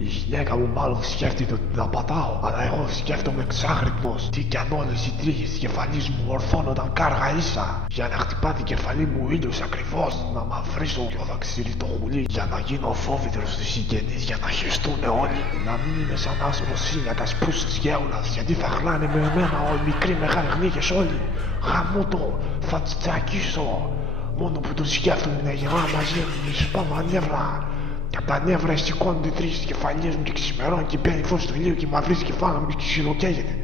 Η γυναίκα μου μάλλον σκέφτεται ότι την απατάω, αλλά εγώ σκέφτομαι εξάγρυπνος. Τι κι αν όλες οι τρίχες της κεφαλής μου ορθώνονταν κάργα ίσα. Για να χτυπά την κεφαλή μου ο ήλιος ακριβώς, να μαυρίσω πιο δαξιρί το χουλί. Για να γίνω φόβητρος στους συγγενείς, για να χεστούν όλοι. Να μην είμαι σαν άσπρος σύνιακας πούσης γέουλας, γιατί θα χλάνε με εμένα όλοι μικροί μεγάλοι γλύκες όλοι. Γαμώ το, θα τους τσακίσω. Μόνο που τους σκέφτομαι να γυρνά μαζί μου, σπάμα νεύρα. Και απ' τα νεύρα σηκώνονται τρεις στις κεφαλιές μου και ξημερώνει και μπαίνει φως στο ηλίου και μαυρίζει και φάγαμε και ξυλοκαίγεται.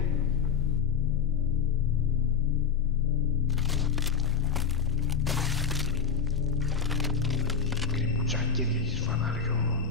Κρυμμούτσα και έχεις φαναριό.